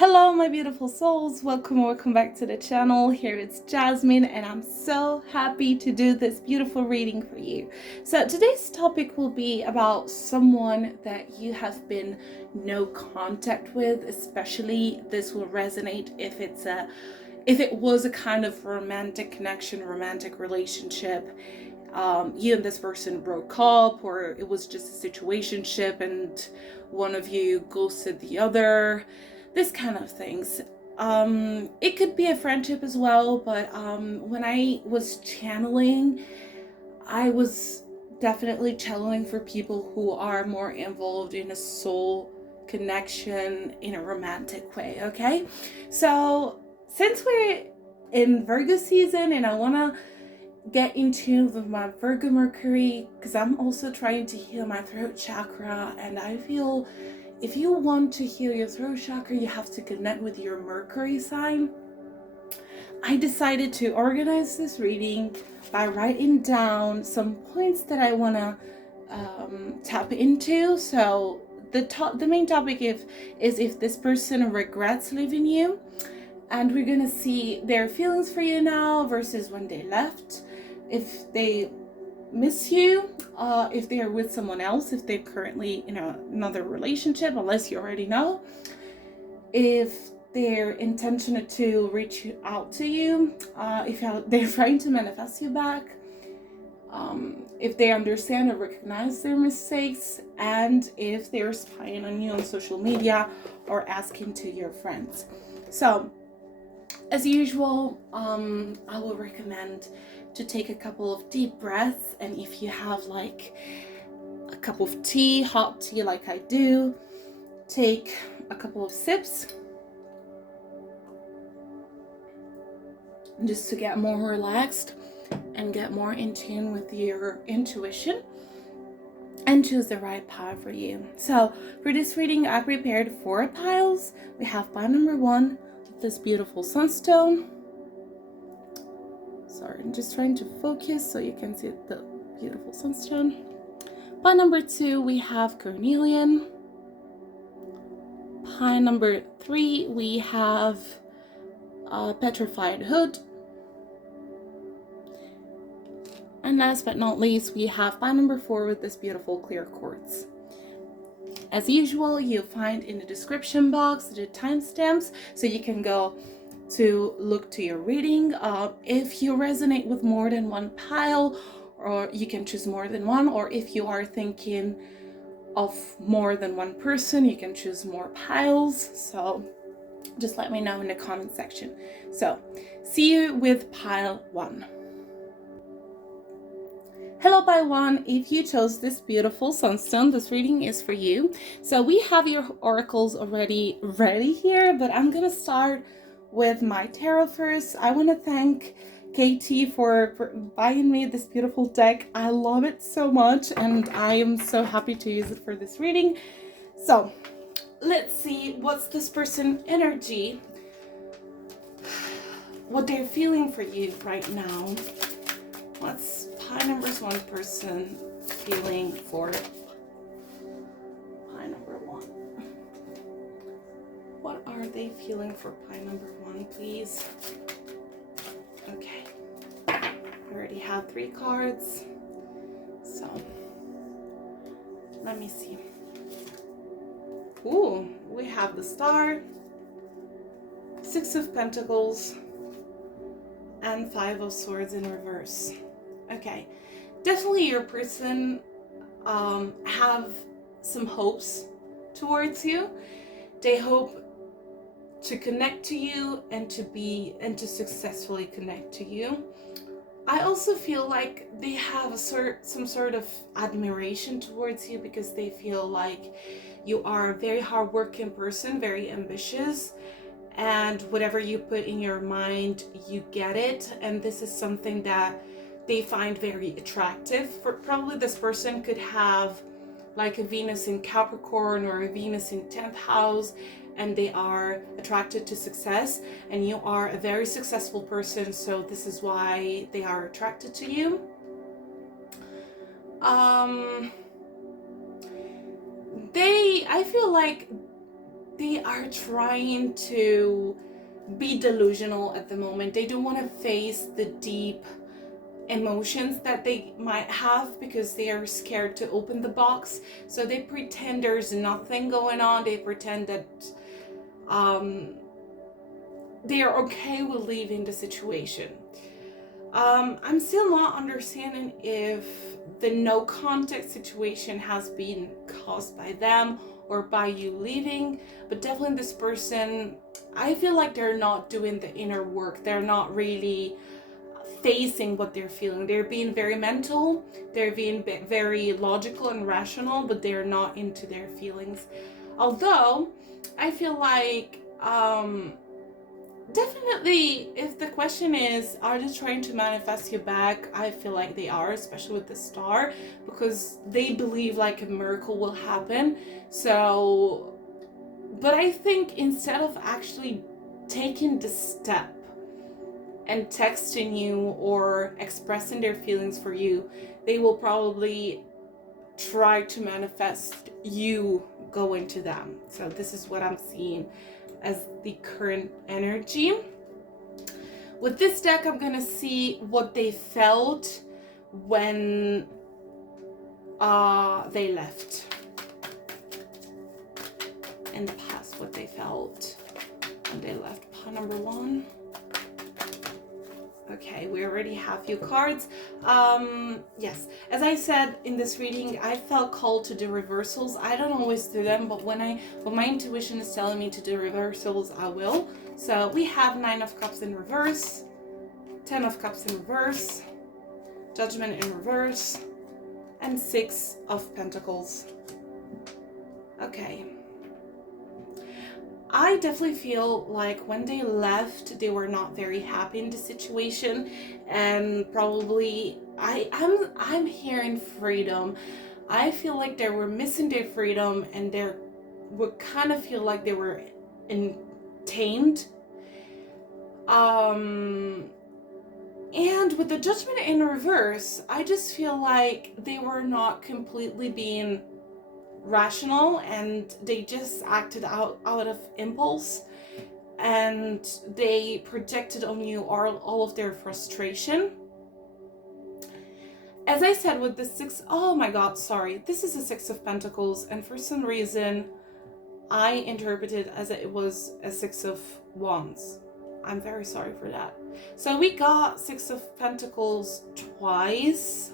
Hello my beautiful souls, welcome back to the channel. Here it's Jasmine and I'm so happy to do this beautiful reading for you. So today's topic will be about someone that you have been no contact with. Especially this will resonate if it was a kind of romantic connection, romantic relationship. You and this person broke up, or it was just a situationship and one of you ghosted the other, this kind of things. It could be a friendship as well, but when I was channeling, I was definitely channeling for people who are more involved in a soul connection in a romantic way. Okay, so since we're in Virgo season and I want to get in tune with my Virgo Mercury, because I'm also trying to heal my throat chakra, and I feel if you want to heal your throat chakra, you have to connect with your Mercury sign. I decided to organize this reading by writing down some points that I want to tap into. So the main topic is if this person regrets leaving you, and we're gonna see their feelings for you now versus when they left, if they miss you, if they are with someone else, if they're currently in another relationship, unless you already know, if they're intentional to reach out to you, if they're trying to manifest you back, if they understand or recognize their mistakes, and if they're spying on you on social media or asking to your friends. So as usual, I will recommend to take a couple of deep breaths, and if you have like a cup of tea, hot tea like I do, take a couple of sips just to get more relaxed and get more in tune with your intuition and choose the right pile for you. So for this reading, I prepared 4 piles. We have pile number 1, this beautiful sunstone. Sorry, I'm just trying to focus so you can see the beautiful sunstone. Pile number 2, we have Carnelian. Pile number 3, we have Petrified hood. And last but not least, we have pile number 4 with this beautiful clear quartz. As usual, you'll find in the description box the timestamps so you can go to look to your reading. If you resonate with more than one pile, or you can choose more than one, or if you are thinking of more than one person, you can choose more piles. So just let me know in the comment section. So see you with pile 1. Hello pile 1, if you chose this beautiful sunstone, this reading is for you. So we have your oracles already ready here, but I'm gonna start with my tarot first. I want to thank Katie for buying me this beautiful deck. I love it so much and I am so happy to use it for this reading. So let's see what's this person energy, what they're feeling for you right now. What's pile number 1 person feeling for pile number 1? What are they feeling for pile number 1, please? Okay, I already have 3 cards, so let me see. Ooh, we have the Star, 6 of Pentacles, and 5 of Swords in reverse. Okay, definitely your person have some hopes towards you. They hope to connect to you and to successfully connect to you. I also feel like they have some sort of admiration towards you, because they feel like you are a very hardworking person, very ambitious, and whatever you put in your mind, you get it. And this is something that they find very attractive. For probably this person could have like a Venus in Capricorn or a Venus in 10th house, and they are attracted to success, and you are a very successful person, so this is why they are attracted to you. I feel like they are trying to be delusional at the moment. They don't want to face the deep emotions that they might have because they are scared to open the box. So they pretend there's nothing going on. They pretend that they are okay with leaving the situation. I'm still not understanding if the no contact situation has been caused by them or by you leaving, but definitely this person, I feel like they're not doing the inner work. They're not really facing what they're feeling. They're being very mental, they're being very logical and rational, but they're not into their feelings. Although I feel like definitely, if the question is, are they trying to manifest you back? I feel like they are, especially with the star, because they believe like a miracle will happen. So, but I think instead of actually taking the step and texting you or expressing their feelings for you, they will probably try to manifest you going to them. So this is what I'm seeing as the current energy. With this deck, I'm gonna see what they felt when they left. In the past, what they felt when they left. Pile number 1. Okay, we already have few cards. Yes, as I said in this reading, I felt called to do reversals. I don't always do them, but when my intuition is telling me to do reversals, I will. So we have 9 of Cups in reverse, 10 of Cups in reverse, Judgment in reverse, and 6 of Pentacles. Okay. I definitely feel like when they left, they were not very happy in the situation, and probably I'm hearing freedom. I feel like they were missing their freedom, and they would kind of feel like they were tamed. And with the Judgment in reverse, I just feel like they were not completely being rational, and they just acted out of impulse, and they projected on you all of their frustration. As I said with the 6, oh my god, sorry, this is a 6 of Pentacles, and for some reason I interpreted as it was a 6 of Wands. I'm very sorry for that. So we got 6 of Pentacles twice.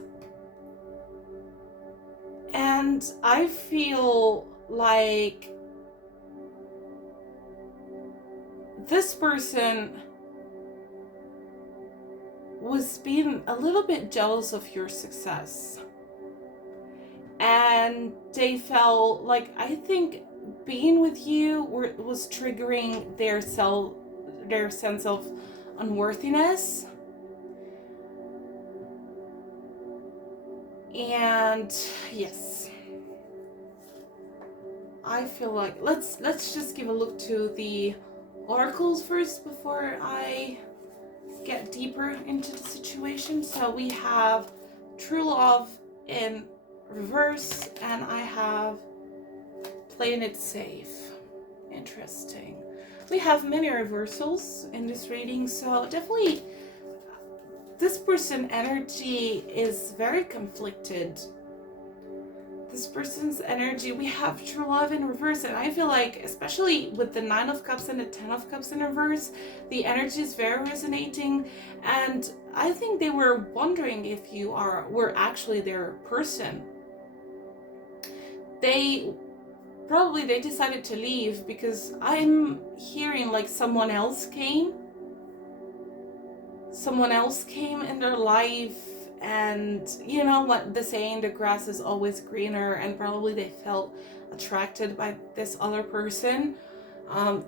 And I feel like this person was being a little bit jealous of your success. And they felt like, I think being with you was triggering their sense of unworthiness. And yes, I feel like let's just give a look to the oracles first before I get deeper into the situation. So we have True Love in reverse, and I have Playing It Safe. Interesting. We have many reversals in this reading, so definitely this person energy is very conflicted. This person's energy, we have True Love in reverse, and I feel like, especially with the 9 of Cups and the 10 of Cups in reverse, the energy is very resonating, and I think they were wondering if you were actually their person. They decided to leave because I'm hearing like someone else came in their life, and you know what the saying, the grass is always greener, and probably they felt attracted by this other person.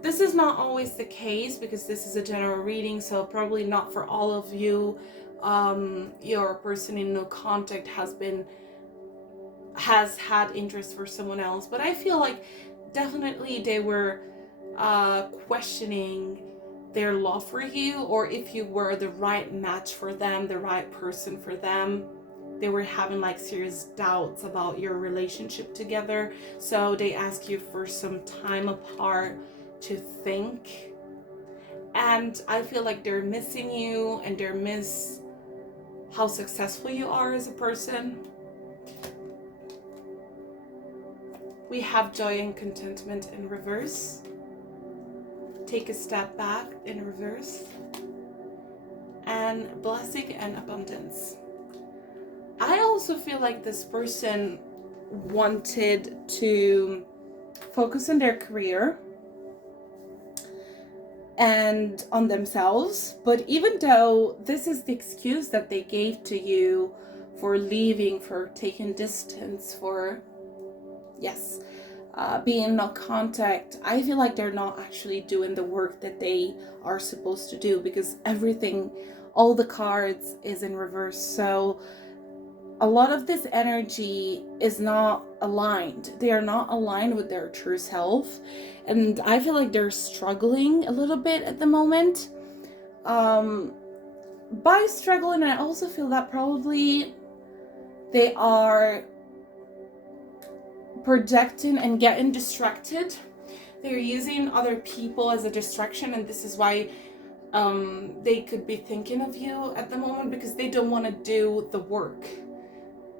This is not always the case because this is a general reading, so probably not for all of you. Your person in no contact has had interest for someone else, but I feel like definitely they were questioning their love for you, or if you were the right match for them, the right person for them. they were having like serious doubts about your relationship together. So they ask you for some time apart to think. And I feel like they're missing you, and they're miss how successful you are as a person. We have joy and contentment in reverse. Take a step back in reverse. And blessing and abundance. I also feel like this person wanted to focus on their career and on themselves, but even though this is the excuse that they gave to you for leaving, for taking distance, for being in no contact, I feel like they're not actually doing the work that they are supposed to do, because everything, all the cards is in reverse. So a lot of this energy is not aligned. They are not aligned with their true self. And I feel like they're struggling a little bit at the moment. By struggling, I also feel that probably they are projecting and getting distracted. They're using other people as a distraction, and this is why they could be thinking of you at the moment, because they don't want to do the work.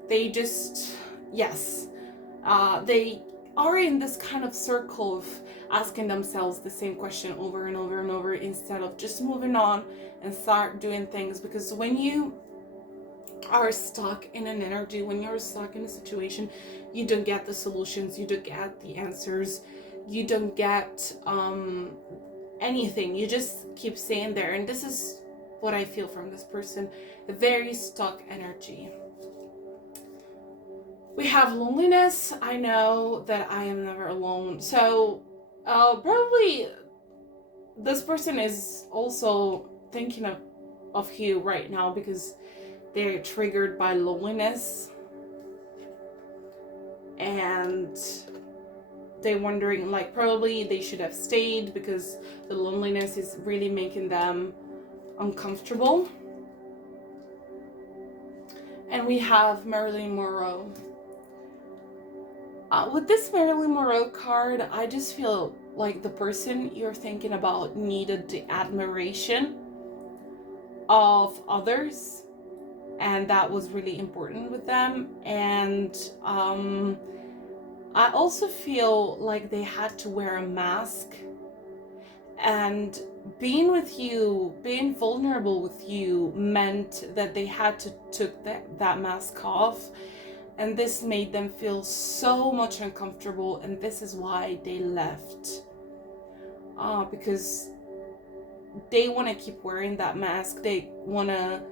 They just, they are in this kind of circle of asking themselves the same question over and over and over, instead of just moving on and start doing things. Because when you are stuck in an energy, when you're stuck in a situation, you don't get the solutions, you don't get the answers, you don't get anything. You just keep staying there. And this is what I feel from this person, a very stuck energy. We have loneliness. I know that I am never alone. So probably this person is also thinking of you right now, because they're triggered by loneliness, and they're wondering, like, probably they should have stayed, because the loneliness is really making them uncomfortable. And we have Marilyn Monroe. With this Marilyn Monroe card, I just feel like the person you're thinking about needed the admiration of others, and that was really important with them. And I also feel like they had to wear a mask, and being with you, being vulnerable with you, meant that they had to take that mask off. And this made them feel so much uncomfortable, and this is why they left. Because they want to keep wearing that mask. They want to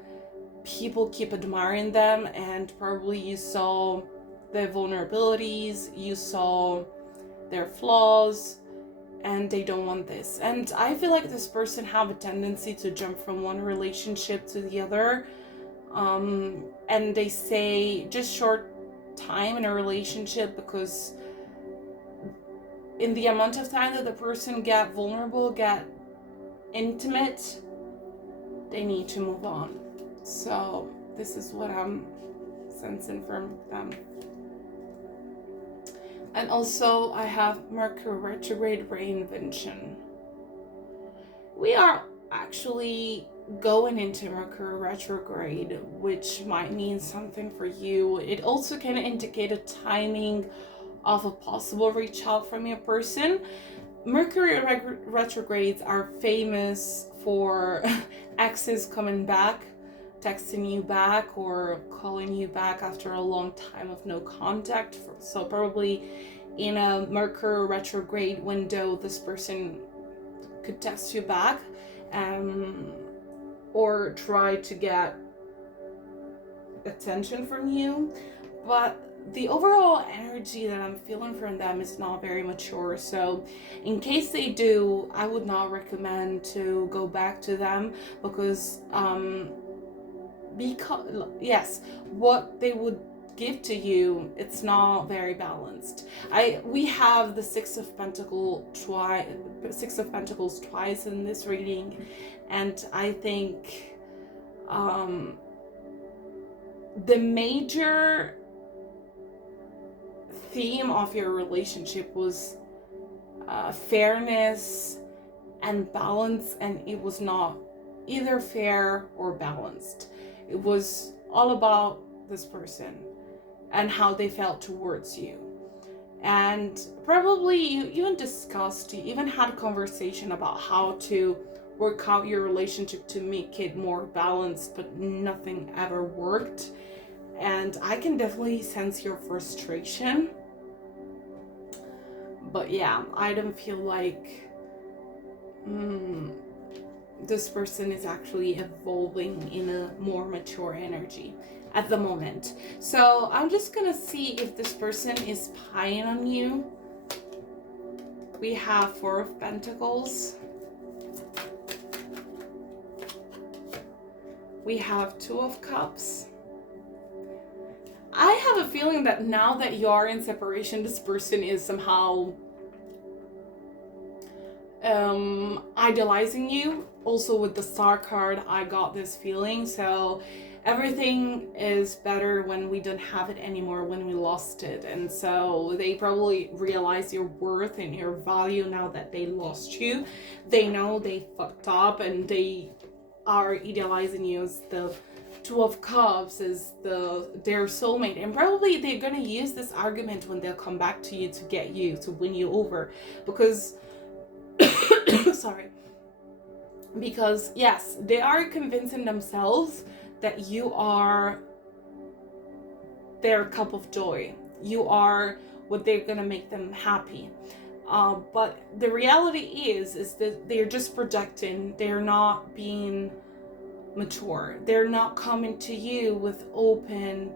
people keep admiring them, and probably you saw their vulnerabilities, you saw their flaws, and they don't want this. And I feel like this person have a tendency to jump from one relationship to the other. And they say just short time in a relationship, because in the amount of time that the person get vulnerable, get intimate, they need to move on. So this is what I'm sensing from them. And also I have Mercury retrograde reinvention. We are actually going into Mercury retrograde, which might mean something for you. It also can indicate a timing of a possible reach out from your person. Mercury retrogrades are famous for exes coming back, texting you back, or calling you back after a long time of no contact. So probably in a Mercury retrograde window, this person could text you back, or try to get attention from you. But the overall energy that I'm feeling from them is not very mature. So in case they do, I would not recommend to go back to them, because yes, what they would give to you, it's not very balanced. We have the Six of Pentacles twice in this reading, and I think the major theme of your relationship was fairness and balance, and it was not either fair or balanced. It was all about this person and how they felt towards you. And probably you even had a conversation about how to work out your relationship to make it more balanced, but nothing ever worked. And I can definitely sense your frustration. But yeah, I don't feel like this person is actually evolving in a more mature energy at the moment. So I'm just gonna see if this person is spying on you. We have Four of Pentacles. We have Two of Cups. I have a feeling that now that you are in separation, this person is somehow idolizing you. Also with the Star card, I got this feeling. So everything is better when we don't have it anymore, when we lost it. And so they probably realize your worth and your value now that they lost you. They know they fucked up, and they are idealizing you as the Two of Cups, as their soulmate. And probably they're gonna use this argument when they'll come back to you to get you, to win you over. Because sorry, because yes, they are convincing themselves that you are their cup of joy. You are what they're gonna make them happy. But the reality is that they're just projecting. They're not being mature. They're not coming to you with open,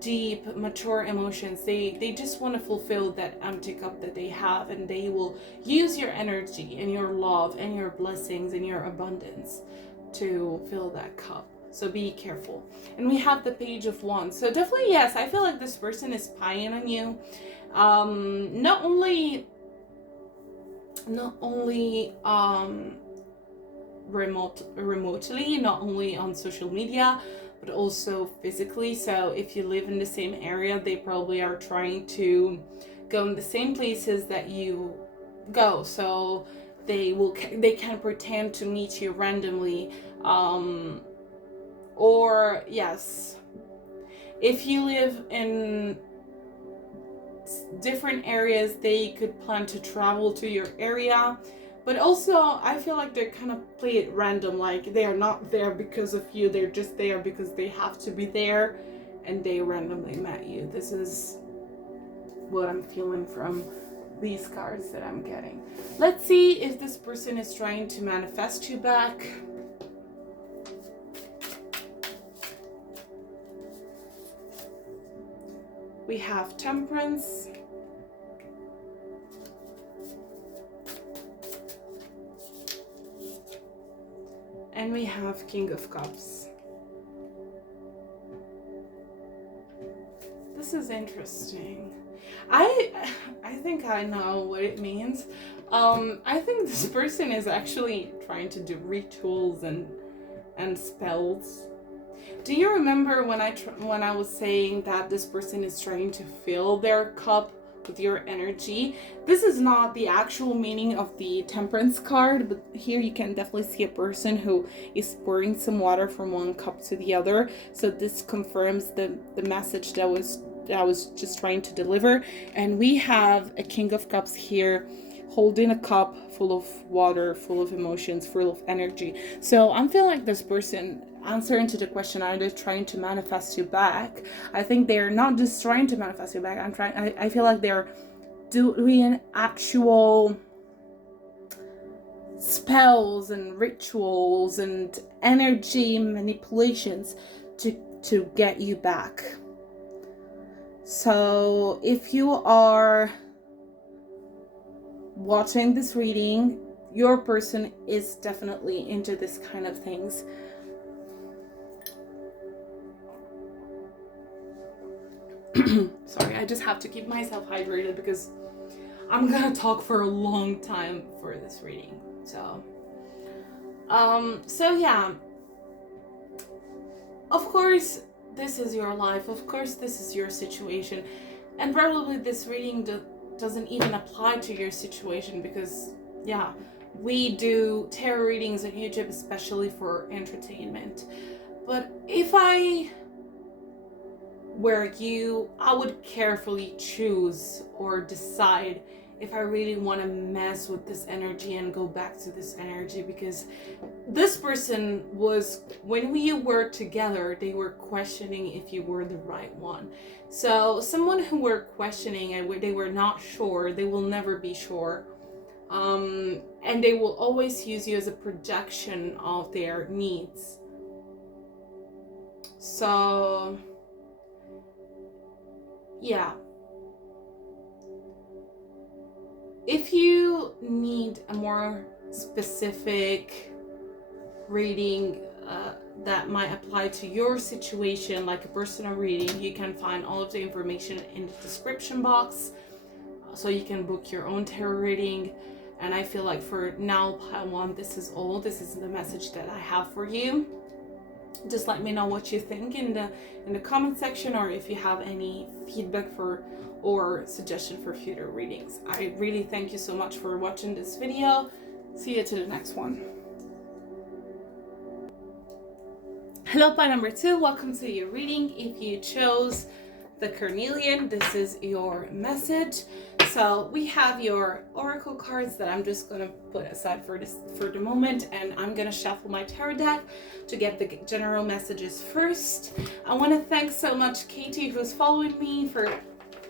deep, mature emotions. They just want to fulfill that empty cup that they have, and they will use your energy and your love and your blessings and your abundance to fill that cup. So be careful. And we have the Page of Wands. So definitely, yes, I feel like this person is spying on you. Not only remotely, not only on social media, but also physically. So if you live in the same area, they probably are trying to go in the same places that you go. So they can pretend to meet you randomly. Or yes, if you live in different areas, they could plan to travel to your area. But also, I feel like they're kind of play it random, like they are not there because of you, they're just there because they have to be there, and they randomly met you. This is what I'm feeling from these cards that I'm getting. Let's see if this person is trying to manifest you back. We have Temperance. And we have King of Cups. This is interesting. I think I know what it means. I think this person is actually trying to do rituals and spells. Do you remember when I was saying that this person is trying to fill their cup with your energy? This is not the actual meaning of the Temperance card, but here you can definitely see a person who is pouring some water from one cup to the other. So this confirms the message that I was just trying to deliver. And we have a King of Cups here holding a cup full of water, full of emotions, full of energy. So I'm feeling like this person, answering to the question, are they trying to manifest you back? I think they're not just trying to manifest you back. I feel like they're doing actual spells and rituals and energy manipulations to get you back. So if you are watching this reading, your person is definitely into this kind of things. Sorry, I just have to keep myself hydrated because I'm gonna talk for a long time for this reading. So yeah, of course, this is your life. Of course, this is your situation. And probably this reading doesn't even apply to your situation because, yeah, we do tarot readings on YouTube especially for entertainment. But if I were you, I would carefully choose or decide if I really want to mess with this energy and go back to this energy, because this person was, when we were together, they were questioning if you were the right one. So someone who were questioning and they were not sure, they will never be sure. And they will always use you as a projection of their needs. So, yeah. If you need a more specific reading that might apply to your situation, like a personal reading, you can find all of the information in the description box, so you can book your own tarot reading. And I feel like for now, pile one, this is all. This is the message that I have for you. Just let me know what you think in the comment section, or if you have any feedback for or suggestion for future readings. I really thank you so much for watching this video. See you to the next one. Hello, pile number 2. Welcome to your reading. If you chose the Carnelian, this is your message. So we have your oracle cards that I'm just gonna put aside for the moment, and I'm gonna shuffle my tarot deck to get the general messages first. I want to thank so much Katie, who's following me, for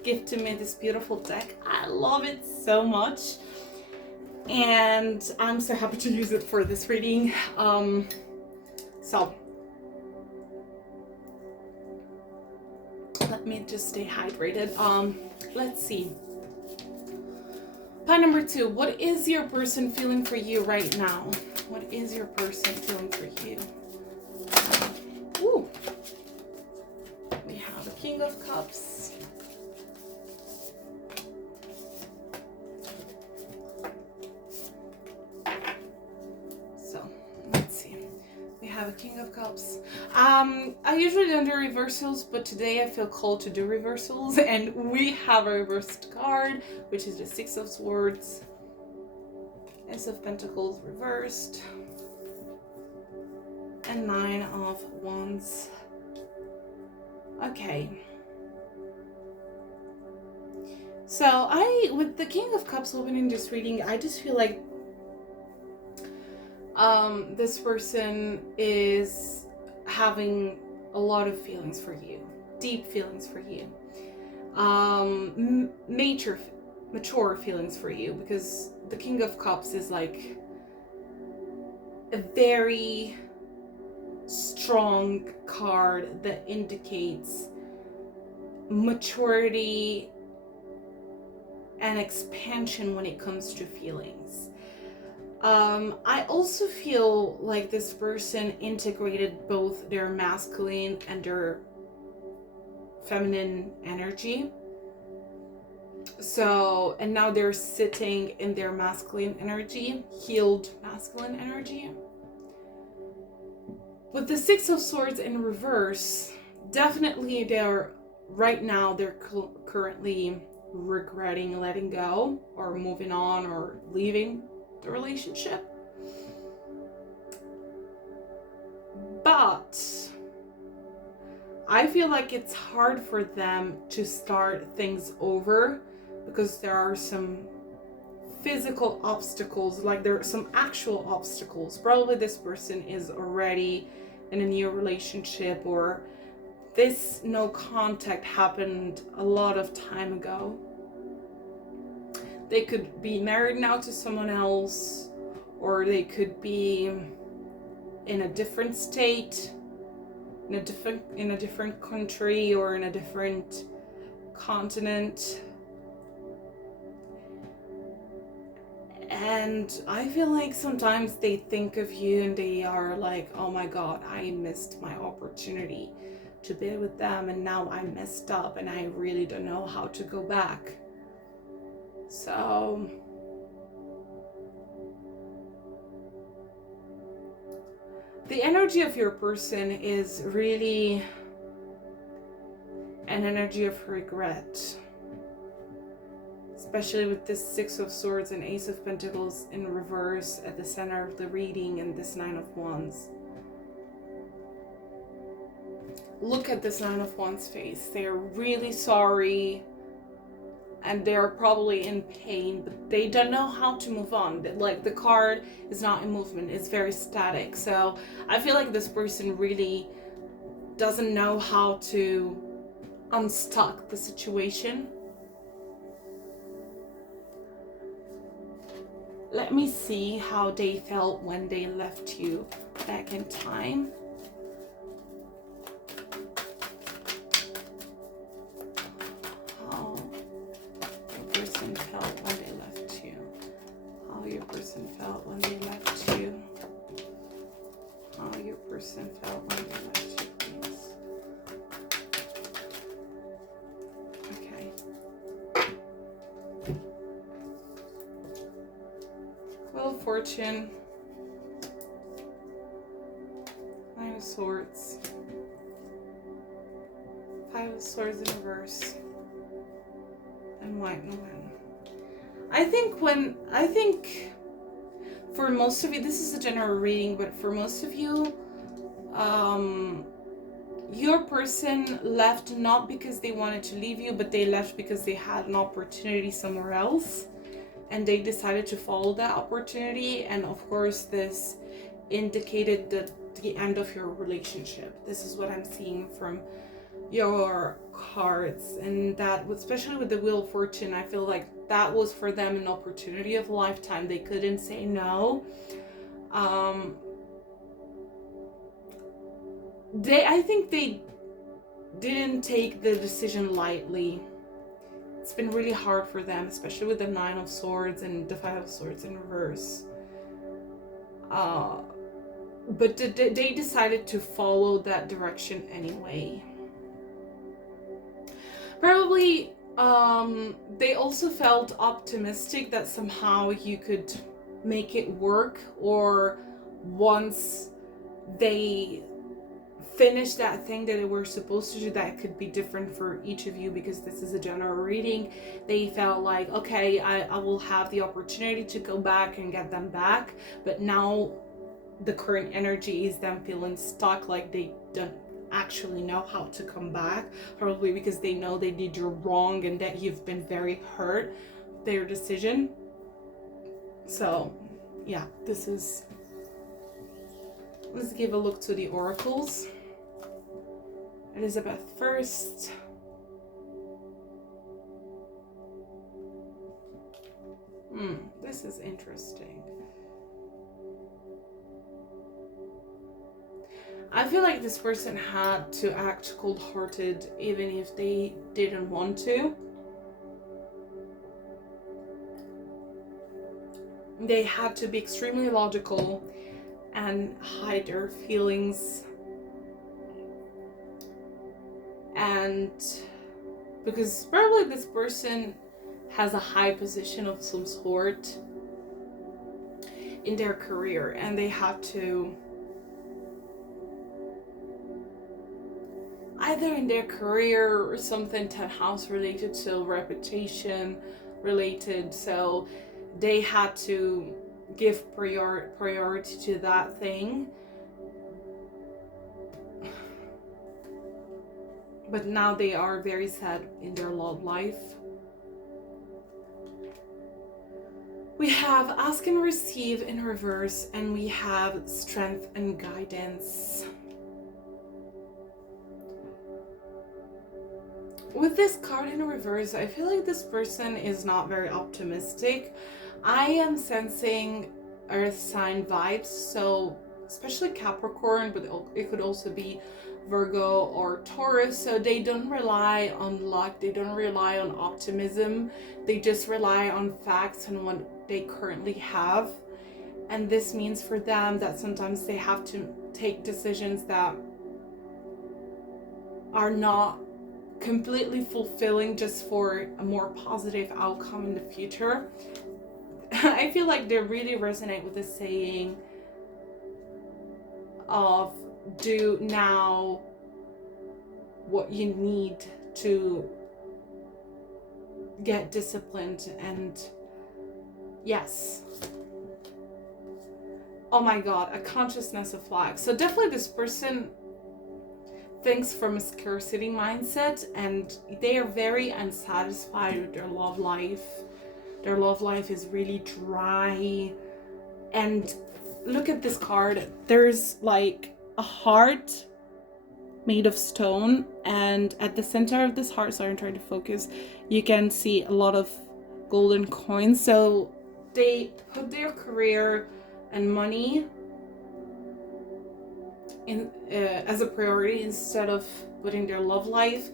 gifting me this beautiful deck. I love it so much, and I'm so happy to use it for this reading. So let me just stay hydrated. Let's see. Pile number 2. What is your person feeling for you right now? What is your person feeling for you? Ooh. We have the King of Cups. So, let's see. We have a King of Cups. I usually don't do reversals, but today I feel called to do reversals, and we have a reversed card, which is the Six of Swords, Ace of Pentacles reversed, and Nine of Wands. Okay. So with the King of Cups opening this reading, I just feel like this person is having a lot of feelings for you, deep feelings for you, mature feelings for you, because the King of Cups is like a very strong card that indicates maturity and expansion when it comes to feelings. I also feel like this person integrated both their masculine and their feminine energy. So, and now they're sitting in their masculine energy, healed masculine energy. With the Six of Swords in reverse, definitely right now they're currently regretting letting go or moving on or leaving the relationship. But I feel like it's hard for them to start things over because there are some physical obstacles, like there are some actual obstacles. Probably this person is already in a new relationship, or this no contact happened a lot of time ago. They could be married now to someone else, or they could be in a different state, in a different country, or in a different continent. And I feel like sometimes they think of you and they are like, oh my God, I missed my opportunity to be with them, and now I messed up and I really don't know how to go back. So the energy of your person is really an energy of regret. Especially with this Six of Swords and Ace of Pentacles in reverse at the center of the reading, and this Nine of Wands. Look at this Nine of Wands face. They're really sorry and they're probably in pain, but they don't know how to move on. Like, the card is not in movement, it's very static. So I feel like this person really doesn't know how to unstuck the situation. Let me see how they felt when they left you back in time. How your person felt when they left you. How your person felt when they left you. How your person felt when they left you, please. Okay. Wheel of Fortune. Nine of Swords. Five of Swords in reverse. And White Woman. I think for most of you, this is a general reading, but for most of you, your person left not because they wanted to leave you, but they left because they had an opportunity somewhere else and they decided to follow that opportunity. And of course, this indicated the end of your relationship. This is what I'm seeing from your cards, and that, especially with the Wheel of Fortune, I feel like that was for them an opportunity of a lifetime. They couldn't say no. I think they didn't take the decision lightly. It's been really hard for them, especially with the Nine of Swords and the Five of Swords in reverse. But they decided to follow that direction anyway. Probably they also felt optimistic that somehow you could make it work, or once they finish that thing that they were supposed to do, that could be different for each of you, because this is a general reading. They felt like, okay, I will have the opportunity to go back and get them back, but now the current energy is them feeling stuck, like they don't actually know how to come back, probably because they know they did you wrong and that you've been very hurt their decision. So yeah, this is, let's give a look to the oracles. Elizabeth first. This is interesting. I feel like this person had to act cold-hearted even if they didn't want to. They had to be extremely logical and hide their feelings. And because probably this person has a high position of some sort in their career, and they had to, either in their career or something 10th house related, so reputation related, so they had to give priority to that thing. But now they are very sad in their love life. We have ask and receive in reverse, and we have strength and guidance. With this card in reverse, I feel like this person is not very optimistic. I am sensing earth sign vibes, so especially Capricorn, but it could also be Virgo or Taurus. So they don't rely on luck, they don't rely on optimism, they just rely on facts and what they currently have. And this means for them that sometimes they have to take decisions that are not completely fulfilling just for a more positive outcome in the future. I feel like they really resonate with the saying of do now what you need to get disciplined. And yes, oh my god, a consciousness of lack. So definitely this person thinks from a scarcity mindset, and they are very unsatisfied with their love life. Their love life is really dry. And look at this card. There's like a heart made of stone, and at the center of this heart, sorry, I'm trying to focus, you can see a lot of golden coins. So they put their career and money in as a priority instead of putting their love life,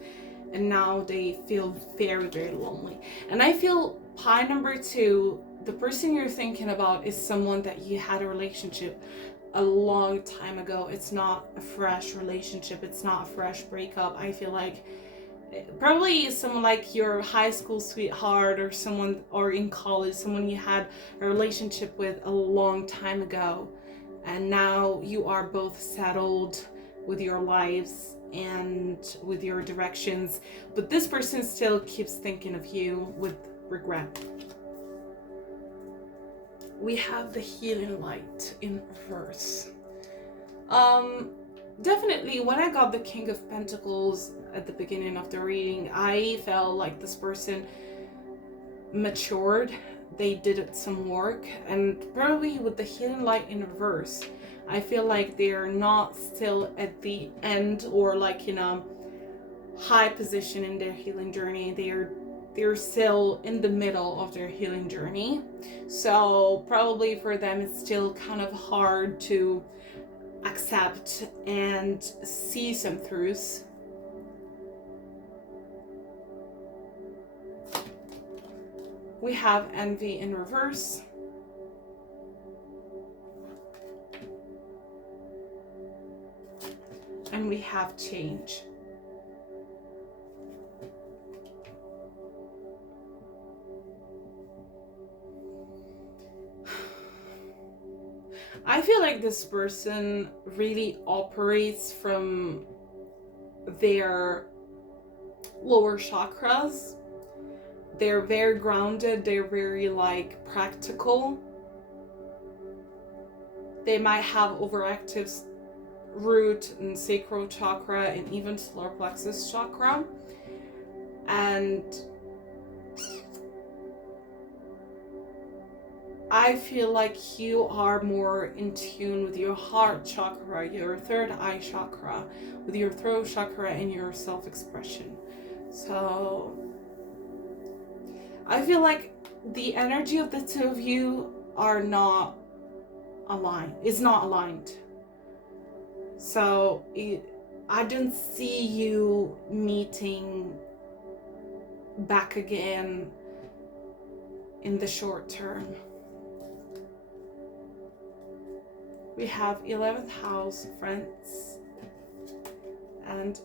and now they feel very, very lonely. And I feel pie number 2, the person you're thinking about is someone that you had a relationship a long time ago. It's not a fresh relationship, it's not a fresh breakup. I feel like probably someone like your high school sweetheart, or someone, or in college, someone you had a relationship with a long time ago, and now you are both settled with your lives and with your directions, but this person still keeps thinking of you with regret. We have the healing light in reverse. Definitely when I got the King of Pentacles at the beginning of the reading, I felt like this person matured. They did some work, and probably with the healing light in reverse, I feel like they're not still at the end or like in a high position in their healing journey. They're still in the middle of their healing journey. So probably for them it's still kind of hard to accept and see some truths. We have envy in reverse. And we have change. I feel like this person really operates from their lower chakras. They're very grounded, they're very like practical. They might have overactive root and sacral chakra and even solar plexus chakra. And I feel like you are more in tune with your heart chakra, your third eye chakra, with your throat chakra and your self-expression. So I feel like the energy of the two of you are not aligned. It's not aligned. So I don't see you meeting back again in the short term. We have 11th house, friends, and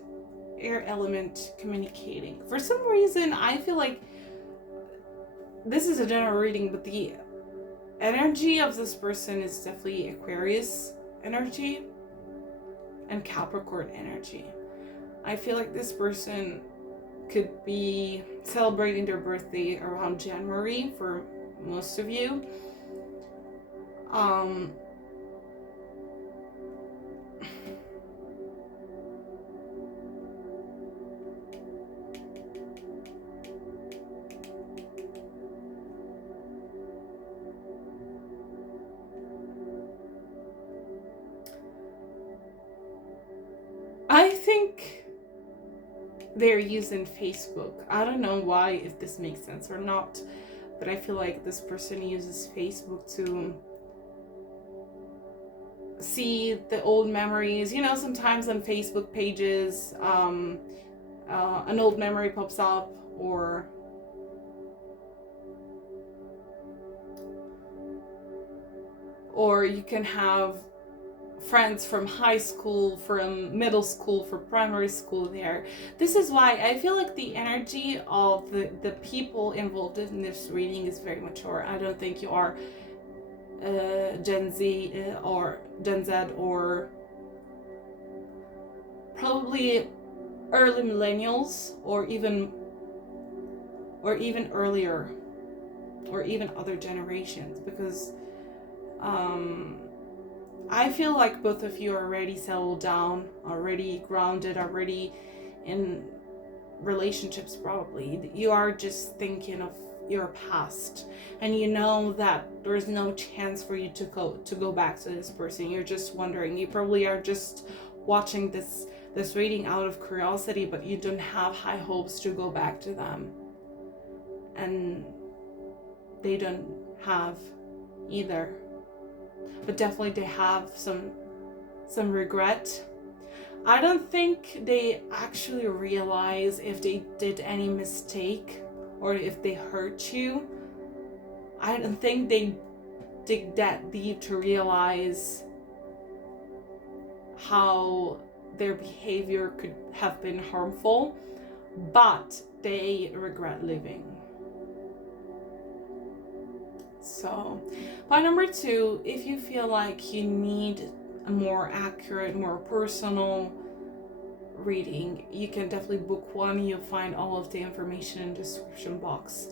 air element communicating. For some reason, I feel like this is a general reading, but the energy of this person is definitely Aquarius energy and Capricorn energy. I feel like this person could be celebrating their birthday around January for most of you. I think they're using Facebook. I don't know why, if this makes sense or not, but I feel like this person uses Facebook to see the old memories. You know, sometimes on Facebook pages, an old memory pops up, or you can have friends from high school, from middle school, from primary school there. This is why I feel like the energy of the people involved in this reading is very mature. I don't think you are Gen Z or Gen Z, or probably early millennials, or even earlier, or even other generations, because I feel like both of you are already settled down, already grounded, already in relationships. Probably you are just thinking of your past, and you know that there's no chance for you to go back to this person. You're just wondering. You probably are just watching this reading out of curiosity, but you don't have high hopes to go back to them, and they don't have either. But definitely they have some regret. I don't think they actually realize if they did any mistake or if they hurt you. I don't think they dig that deep to realize how their behavior could have been harmful, but they regret living. So, point number 2, if you feel like you need a more accurate, more personal reading, you can definitely book one. You'll find all of the information in the description box.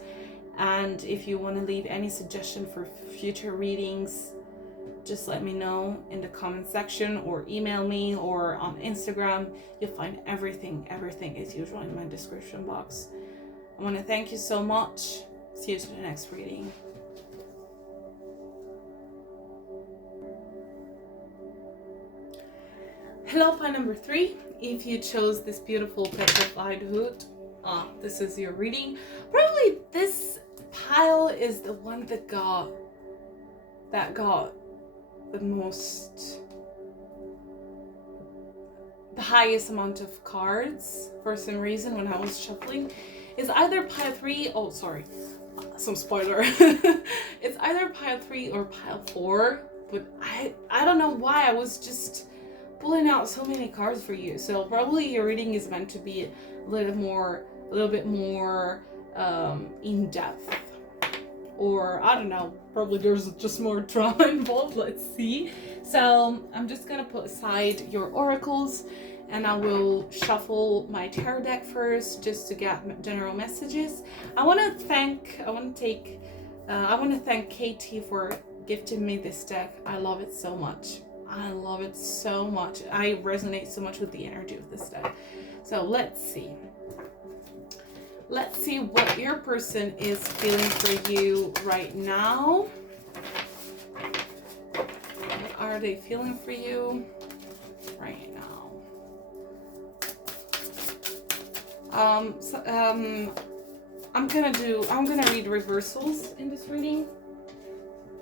And if you want to leave any suggestion for future readings, just let me know in the comment section, or email me, or on Instagram. You'll find everything as usual in my description box. I want to thank you so much. See you to the next reading. Hello, pile number 3. If you chose this beautiful Petrified hood, this is your reading. Probably this pile is the one that got the highest amount of cards for some reason when I was shuffling. It's either pile 3, oh sorry, some spoiler. It's either pile 3 or pile 4, but I don't know why I was just pulling out so many cards for you. So probably your reading is meant to be a little bit more in depth, or I don't know, probably there's just more drama involved. Let's see. So I'm just gonna put aside your oracles, and I will shuffle my tarot deck first just to get general messages. I want to thank Katie for gifting me this deck. I love it so much. I resonate so much with the energy of this deck. So let's see what your person is feeling for you right now. What are they feeling for you right now? I'm gonna read reversals in this reading.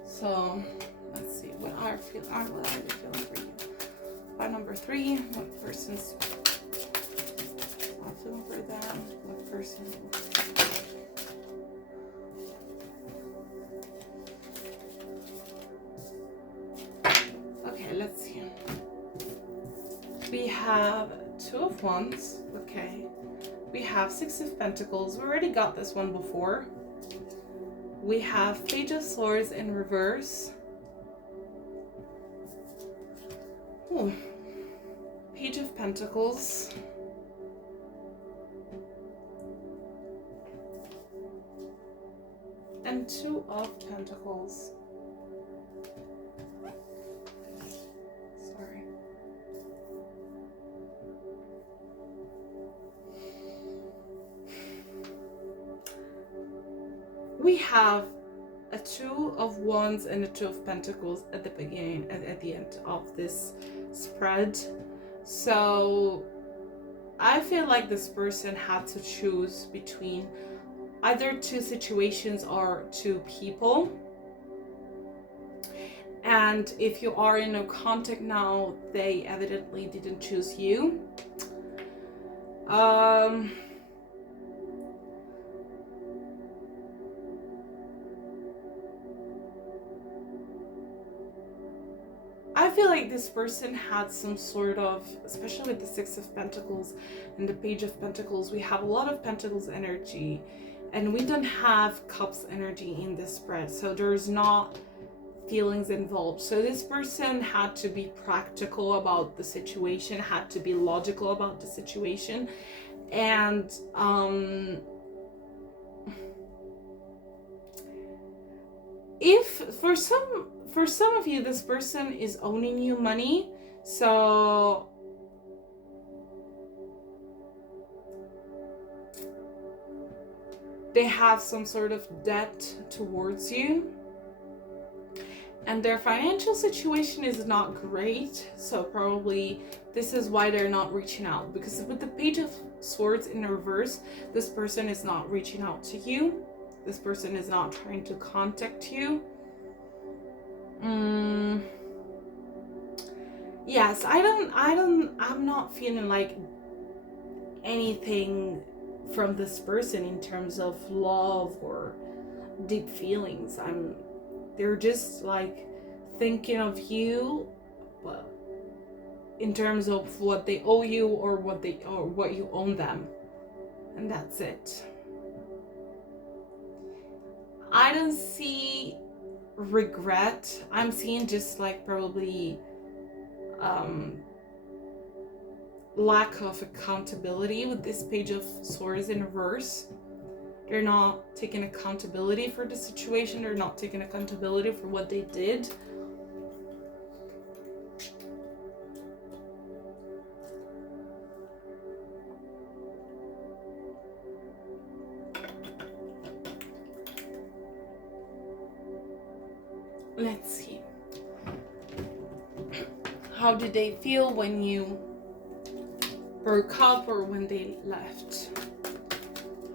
So let's see, what are they feeling for you? Pile number 3, what person's feeling for them? What person? Okay, let's see. We have 2 of Wands. Okay. We have 6 of Pentacles. We already got this one before. We have Page of Swords in reverse. Ooh. Page of Pentacles. And 2 of Pentacles. Sorry. We have a 2 of Wands and a 2 of Pentacles at the beginning and at the end of this spread. So I feel like this person had to choose between either 2 situations or 2 people. And if you are in no contact now, they evidently didn't choose you. I feel like this person had some sort of, especially with the 6 of Pentacles and the Page of Pentacles, we have a lot of Pentacles energy, and we don't have Cups energy in this spread. So there's not feelings involved. So this person had to be practical about the situation, had to be logical about the situation, and if for some of you this person is owning you money, so they have some sort of debt towards you, and their financial situation is not great, so probably this is why they're not reaching out, because with the Page of Swords in reverse, this person is not reaching out to you. This person is not trying to contact you. Yes, I'm not feeling like anything from this person in terms of love or deep feelings. They're just like thinking of you, but in terms of what they owe you or what you own them, and that's it. I don't see regret. I'm seeing just like probably lack of accountability with this Page of Swords in reverse. They're not taking accountability for the situation. They're not taking accountability for what they did. Let's see. How did they feel when you broke up or when they left?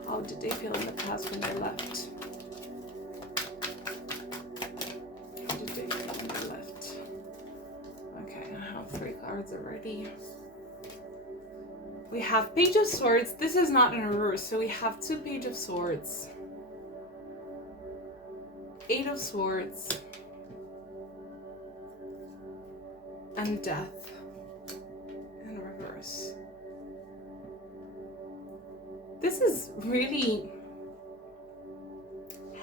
How did they feel in the past when they left? How did they feel when they left? Okay, I have 3 cards already. We have Page of Swords. This is not in reverse, so we have 2 Page of Swords. 8 of Swords. And Death in reverse. This is really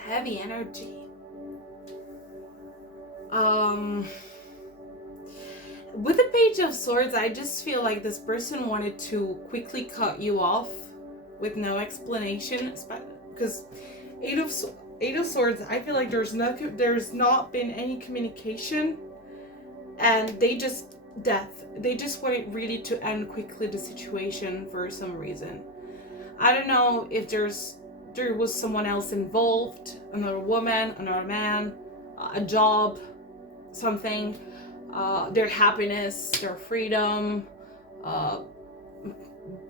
heavy energy. With the Page of Swords, I just feel like this person wanted to quickly cut you off with no explanation, because Eight of Swords, I feel like there's not been any communication, and they just want it really to end quickly, the situation, for some reason. I don't know if there was someone else involved, another woman, another man, a job, something, their happiness, their freedom,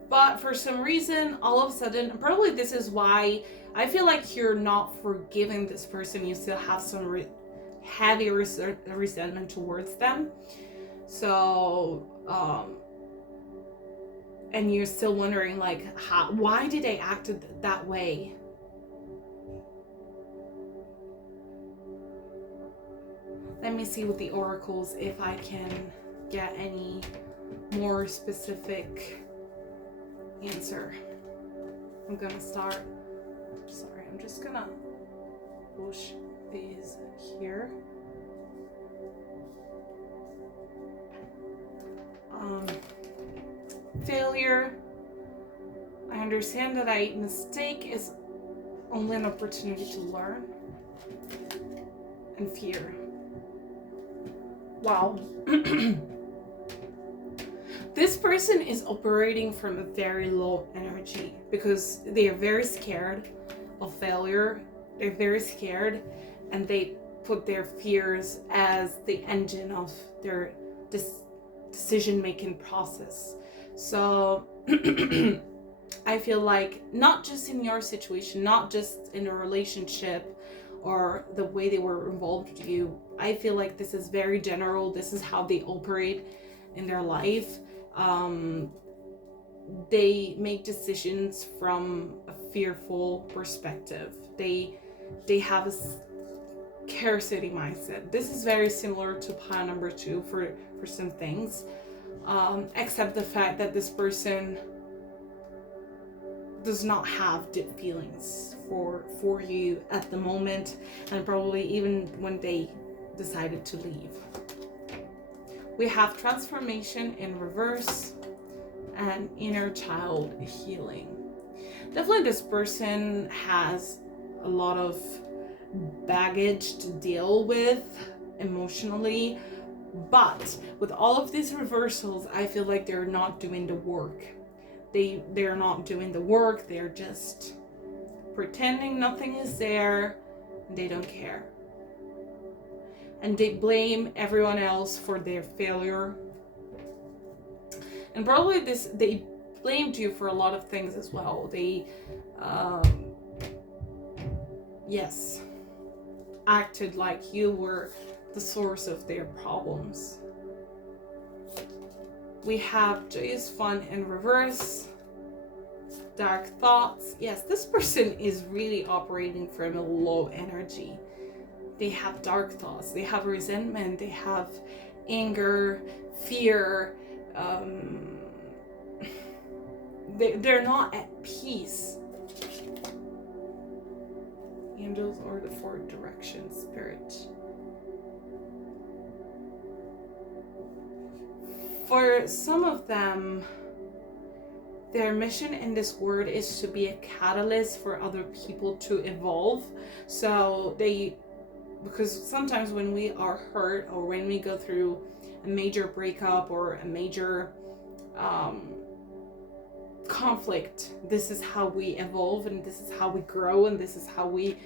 but for some reason, all of a sudden, probably this is why I feel like you're not forgiving this person. You still have some heavy resentment towards them. So, and you're still wondering, like, why did they act that way? Let me see with the oracles if I can get any more specific answer. I'm gonna start. Sorry, I'm just gonna push these here. Failure. I understand that a mistake is only an opportunity to learn. And fear. Wow. This person is operating from a very low energy because they are very scared of failure. They're very scared, and they put their fears as the engine of their decision-making process. So I feel like not just in your situation, not just in a relationship or the way they were involved with you, I feel like this is very general. This is how they operate in their life. They make decisions from a fearful perspective. They have a scarcity mindset. This is very similar to pile number 2 for some things, except the fact that this person does not have deep feelings for you at the moment, and probably even when they decided to leave. We have transformation in reverse and inner child healing. Definitely this person has a lot of baggage to deal with emotionally, but with all of these reversals, I feel like they're not doing the work. They're not doing the work. They're just pretending nothing is there. They don't care. And they blame everyone else for their failure. And probably they blamed you for a lot of things as well. They, yes, acted like you were the source of their problems. We have joyous fun in reverse, dark thoughts. Yes, this person is really operating from a low energy. They have dark thoughts, they have resentment, they have anger, fear. They're not at peace. Angels are the four direction spirit. For some of them, their mission in this world is to be a catalyst for other people to evolve. So because sometimes when we are hurt or when we go through a major breakup or a major conflict, this is how we evolve, and this is how we grow, and this is how we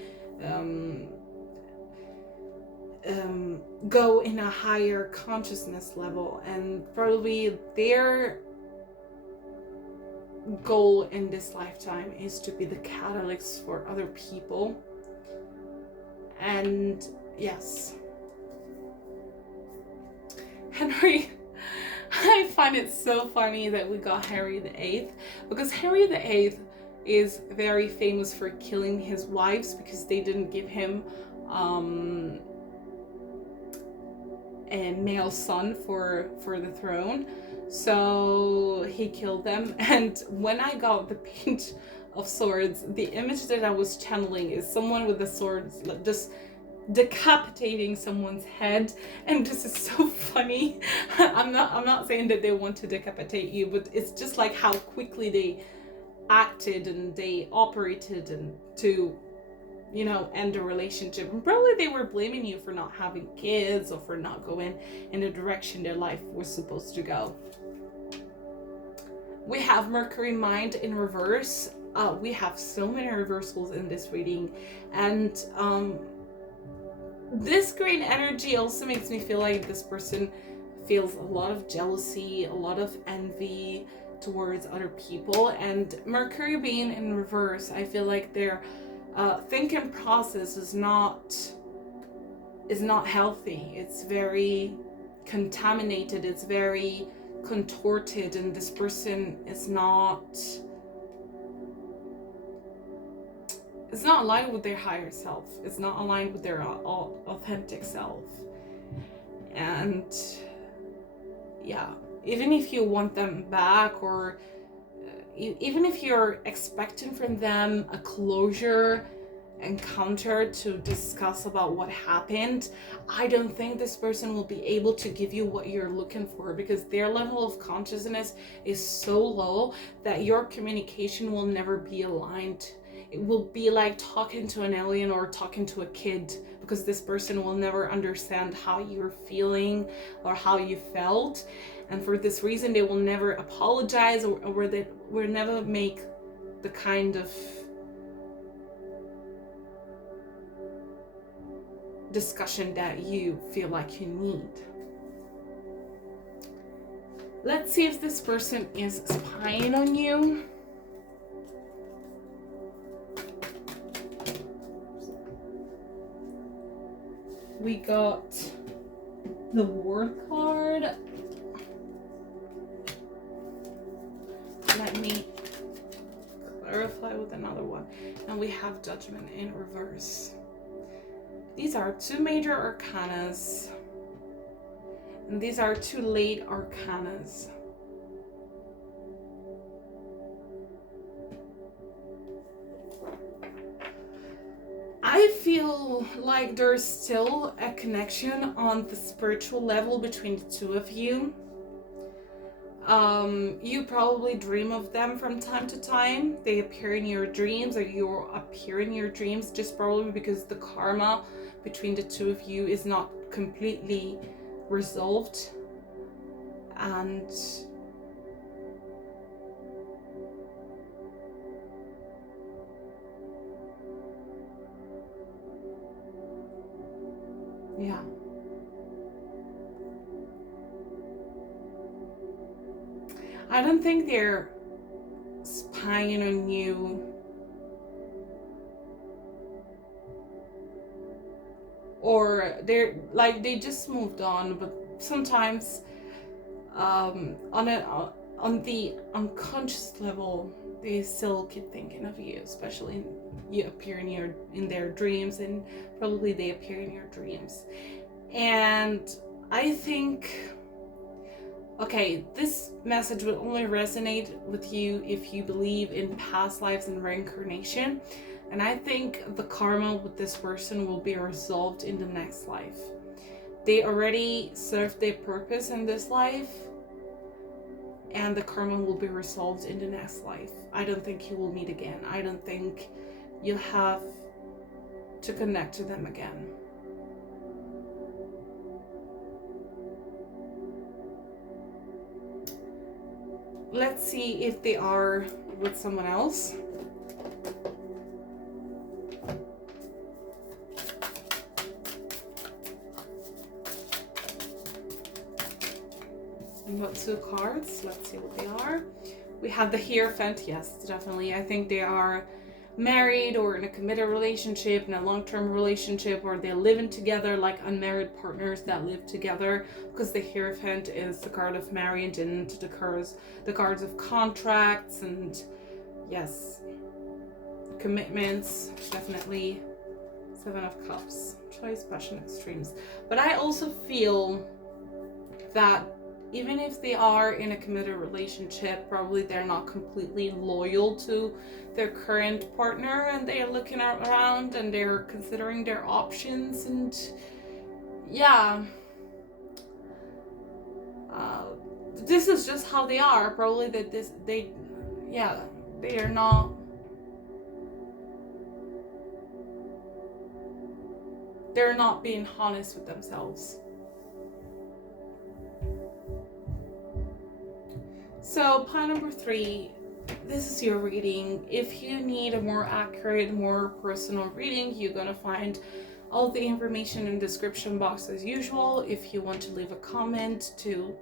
go in a higher consciousness level. And probably their goal in this lifetime is to be the catalyst for other people. And yes, Henry, I find it so funny that we got Henry VIII, because Henry VIII is very famous for killing his wives because they didn't give him a male son for the throne. So he killed them. And when I got the Page of Swords, the image that I was channeling is someone with the swords just decapitating someone's head, and this is so funny. I'm not saying that they want to decapitate you, but it's just like how quickly they acted and they operated and to, you know, end a relationship. And probably they were blaming you for not having kids or for not going in the direction their life was supposed to go. We have Mercury mind in reverse. We have so many reversals in this reading, and this green energy also makes me feel like this person feels a lot of jealousy, a lot of envy towards other people. And Mercury being in reverse, I feel like their thinking process is not healthy. It's very contaminated, it's very contorted, and this person is not aligned with their higher self. It's not aligned with their authentic self. And yeah, even if you want them back, or even if you're expecting from them a closure encounter to discuss about what happened, I don't think this person will be able to give you what you're looking for, because their level of consciousness is so low that your communication will never be aligned. It will be like talking to an alien or talking to a kid, because this person will never understand how you're feeling or how you felt. And for this reason, they will never apologize, or they will never make the kind of discussion that you feel like you need. Let's see if this person is spying on you. We got the War card. Let me clarify with another one. And we have Judgment in reverse. These are two major arcanas, and these are two late arcanas. I feel like there's still a connection on the spiritual level between the two of you. You probably dream of them from time to time. They appear in your dreams, or you appear in your dreams, just probably because the karma between the two of you is not completely resolved. And yeah. I don't think they're spying on you or they're like, they just moved on, but sometimes on the unconscious level they still keep thinking of you, especially you appear in their dreams, and probably they appear in your dreams. And I think, okay, this message will only resonate with you if you believe in past lives and reincarnation. And I think the karma with this person will be resolved in the next life. They already served their purpose in this life, and the karma will be resolved in the next life. I don't think you will meet again. I don't think you'll have to connect to them again. Let's see if they are with someone else. We got 2 cards. Let's see what they are. We have the Hierophant. Yes, definitely. I think they are married or in a committed relationship, in a long-term relationship, or they're living together like unmarried partners that live together, because the Hierophant is the card of marriage and the cards of contracts and, yes, commitments, definitely. 7 of Cups, choice, passion, extremes. But I also feel that even if they are in a committed relationship, probably they're not completely loyal to their current partner, and they're looking around and they're considering their options. And yeah, this is just how they are. Probably that they are not. They're not being honest with themselves. So, pile number 3, this is your reading. If you need a more accurate, more personal reading, you're going to find all the information in the description box as usual. If you want to leave a comment to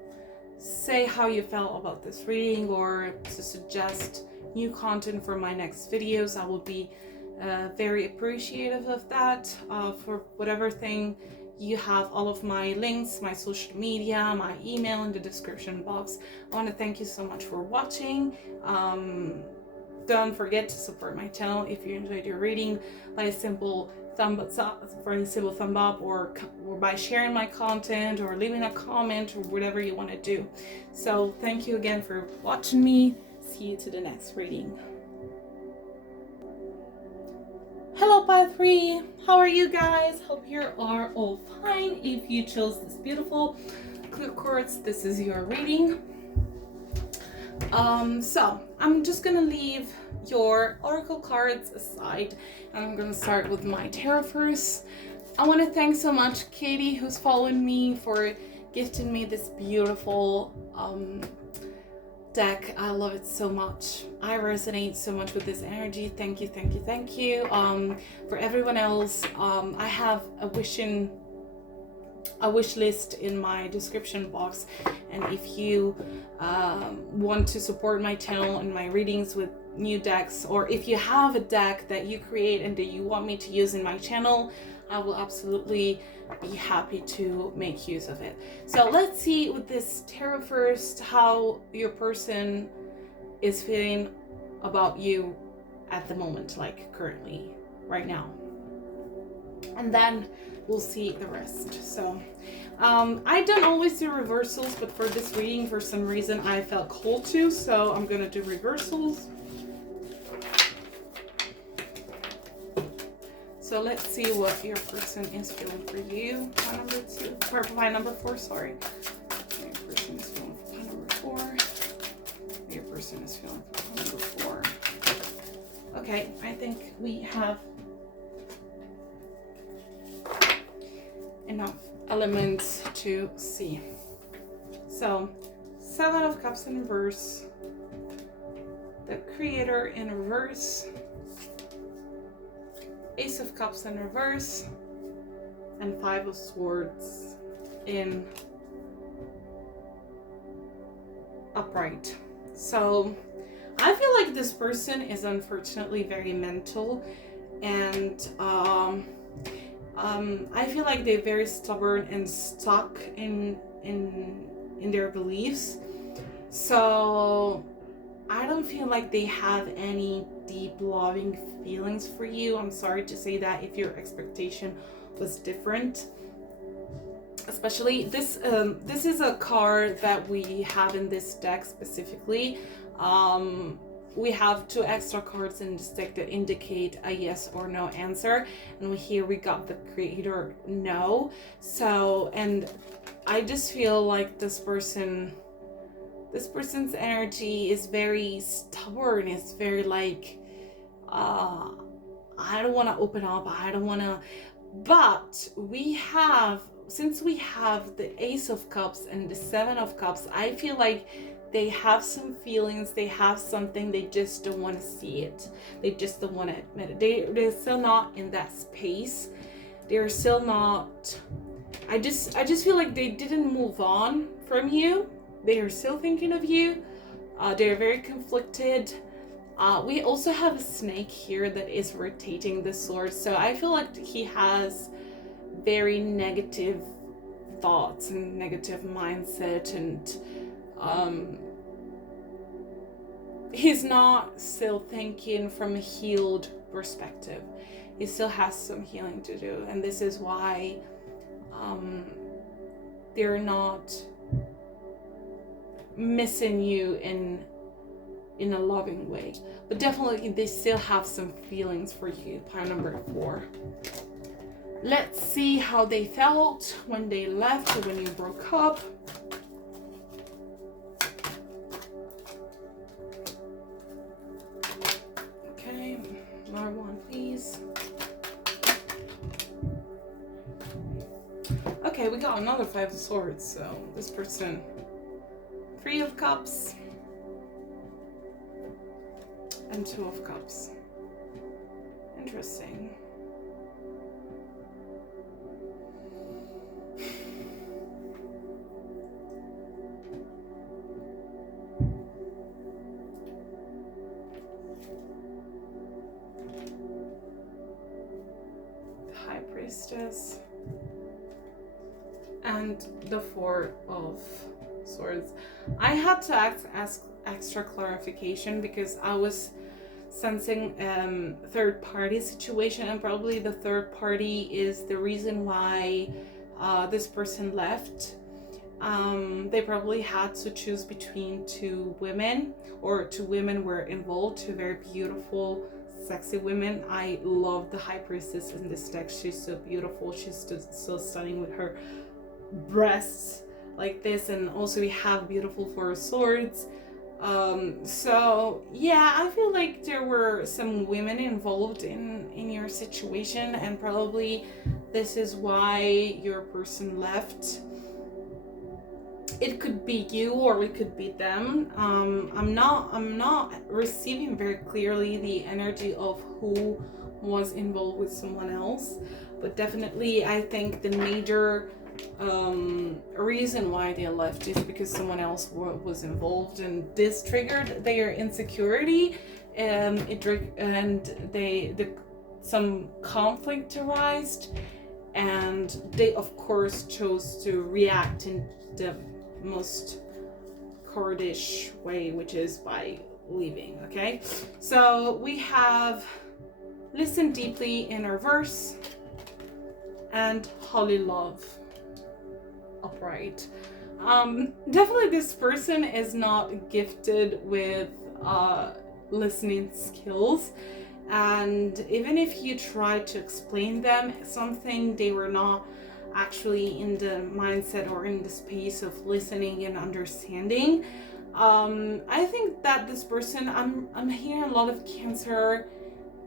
say how you felt about this reading, or to suggest new content for my next videos, I will be very appreciative of that. For whatever thing, you have all of my links, my social media, my email in the description box. I want to thank you so much for watching. Don't forget to support my channel if you enjoyed your reading by a simple thumb up, or by sharing my content, or leaving a comment, or whatever you want to do. So thank you again for watching me. See you to the next reading. Hello pile 3, how are you guys? Hope you are all fine. If you chose this beautiful clear quartz, this is your reading. So I'm just gonna leave your oracle cards aside, and I'm gonna start with my tarot first. I want to thank so much Katie, who's following me, for gifting me this beautiful deck. I love it so much. I resonate so much with this energy. Thank you, thank you, thank you. For everyone else, I have a wish list in my description box, and if you want to support my channel and my readings with new decks, or if you have a deck that you create and that you want me to use in my channel, I will absolutely be happy to make use of it. So let's see with this tarot first how your person is feeling about you at the moment, like currently, right now. And then we'll see the rest. So I don't always do reversals, but for this reading, for some reason, I felt called to, so I'm gonna do reversals. So So let's see what your person is feeling for you. Pile number 2, or pile number 4, sorry. Your person is feeling for pile number 4. Your person is feeling for pile number 4. Okay, I think we have enough elements to see. So, 7 of Cups in reverse, the Creator in reverse, Ace of Cups in reverse, and 5 of Swords in upright. So I feel like this person is unfortunately very mental, and I feel like they're very stubborn and stuck in their beliefs. So I don't feel like they have any deep loving feelings for you. I'm sorry to say that if your expectation was different. Especially this is a card that we have in this deck specifically. We have 2 extra cards in this deck that indicate a yes or no answer, and here we got the Creator no. So, and I just feel like this person's energy is very stubborn. It's very like, I don't want to open up, I don't want to, but since we have the Ace of Cups and the 7 of Cups, I feel like they have some feelings, they have something, they just don't want to see it. They just don't want to admit it. They're still not in that space. They're still not, I just feel like they didn't move on from you. They are still thinking of you. They're very conflicted. We also have a snake here that is rotating the sword. So I feel like he has very negative thoughts and negative mindset, and he's not still thinking from a healed perspective. He still has some healing to do, and this is why they're not missing you in a loving way, but definitely they still have some feelings for you. Pile number 4. Let's see how they felt when they left or when you broke up. Okay, another one, please. Okay, we got another 5 of Swords. So this person, 3 of Cups and 2 of Cups. Interesting. Priestess and the 4 of Swords. I had to ask extra clarification because I was sensing third party situation, and probably the third party is the reason why this person left. They probably had to choose between 2 women, or 2 women were involved, 2 very beautiful, sexy women. I love the High Priestess in this deck. She's so beautiful. She's so stunning with her breasts like this, and also we have beautiful 4 of Swords. So yeah, I feel like there were some women involved in your situation, and probably this is why your person left. It could be you or it could be them. I'm not receiving very clearly the energy of who was involved with someone else, but definitely I think the major reason why they left is because someone else was involved, and this triggered their insecurity, and some conflict arose, and they of course chose to react in the most cowardish way, which is by leaving. Okay, so we have Listen Deeply in reverse and Holy Love upright. Definitely this person is not gifted with listening skills, And even if you try to explain them something, they were not actually in the mindset or in the space of listening and understanding. I think that this person, I'm hearing a lot of Cancer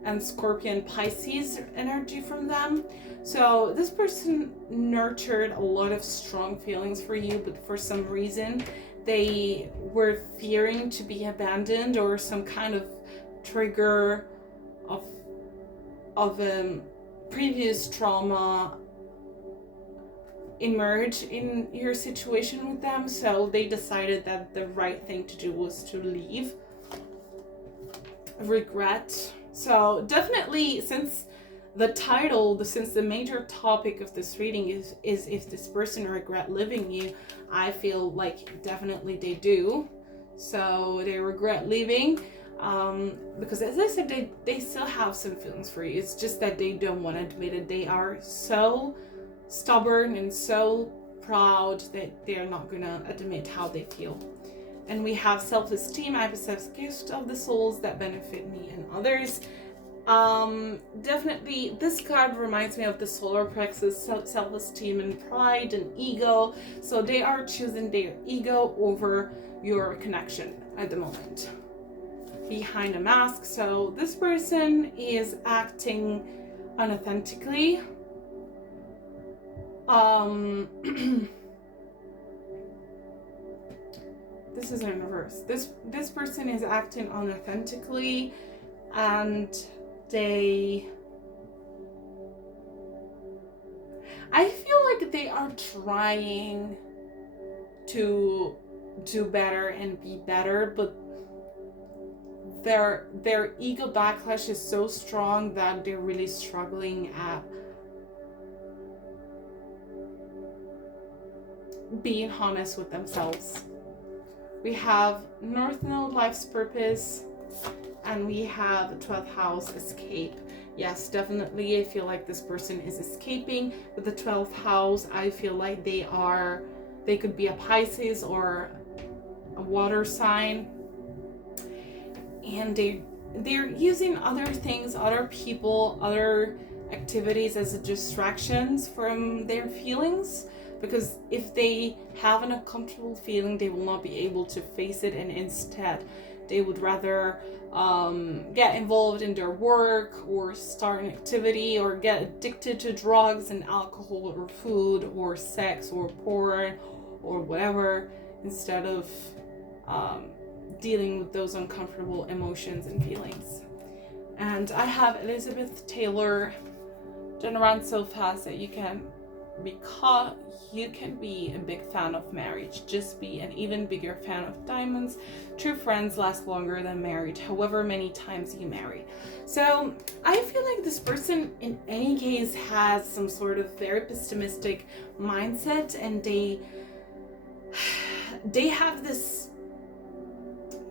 and Scorpion Pisces energy from them. So this person nurtured a lot of strong feelings for you, but for some reason they were fearing to be abandoned, or some kind of trigger of previous trauma emerge in your situation with them. So they decided that the right thing to do was to leave. Regret. So definitely, since the major topic of this reading is if this person regret leaving you, I feel like definitely they do. So they regret leaving, because as I said, they still have some feelings for you. It's just that they don't want to admit it. They are so stubborn and so proud that they're not gonna admit how they feel. And we have self-esteem. I possess gifts of the souls that benefit me and others. Definitely this card reminds me of the solar plexus, self-esteem and pride and ego. So they are choosing their ego over your connection at the moment. Behind a mask. So this person is acting unauthentically. This is in reverse. This person is acting unauthentically, and I feel like they are trying to do better and be better, but their ego backlash is so strong that they're really struggling at being honest with themselves. We have North Node, life's purpose, and we have 12th house, escape. Yes, definitely I feel like this person is escaping. With the 12th house, I feel like they could be a Pisces or a water sign, and they're using other things, other people, other activities as distractions from their feelings. Because if they have an uncomfortable feeling, they will not be able to face it, and instead they would rather get involved in their work or start an activity or get addicted to drugs and alcohol or food or sex or porn or whatever, instead of dealing with those uncomfortable emotions and feelings. And I have Elizabeth Taylor. Turn around so fast that you can be a big fan of marriage. Just be an even bigger fan of diamonds. True friends last longer than marriage, however many times you marry. So I feel like this person in any case has some sort of very pessimistic mindset, and they have this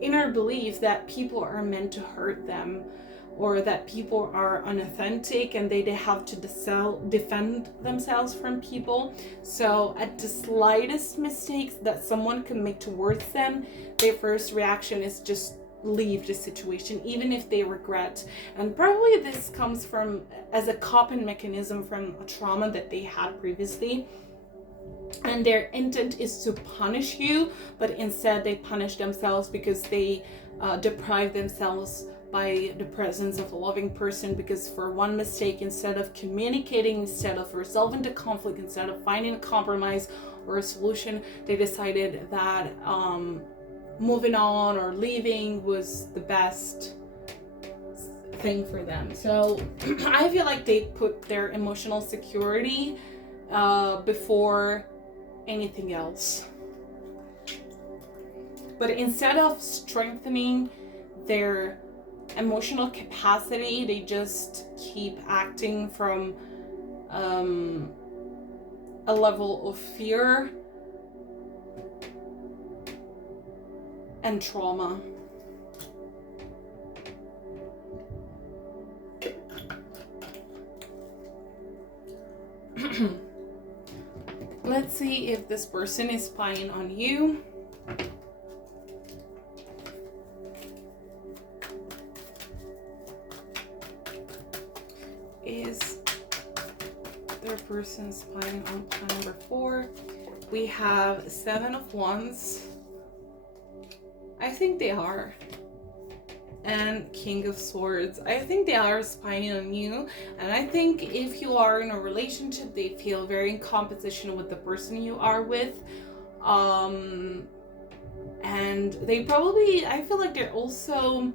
inner belief that people are meant to hurt them, or that people are unauthentic and they have to defend themselves from people. So at the slightest mistakes that someone can make towards them, their first reaction is just leave the situation, even if they regret. And probably this comes from as a coping mechanism from a trauma that they had previously. And their intent is to punish you, but instead they punish themselves because they deprive themselves by the presence of a loving person, because for one mistake, instead of communicating, instead of resolving the conflict, instead of finding a compromise or a solution, they decided that moving on or leaving was the best thing for them. So I feel like they put their emotional security before anything else. But instead of strengthening their emotional capacity, they just keep acting from a level of fear and trauma. Let's see if this person is spying on you. person spying on pile number 4? We have 7 of Wands. I think they are. And King of Swords. I think they are spying on you. And I think if you are in a relationship, they feel very in competition with the person you are with. And they probably, I feel like they're also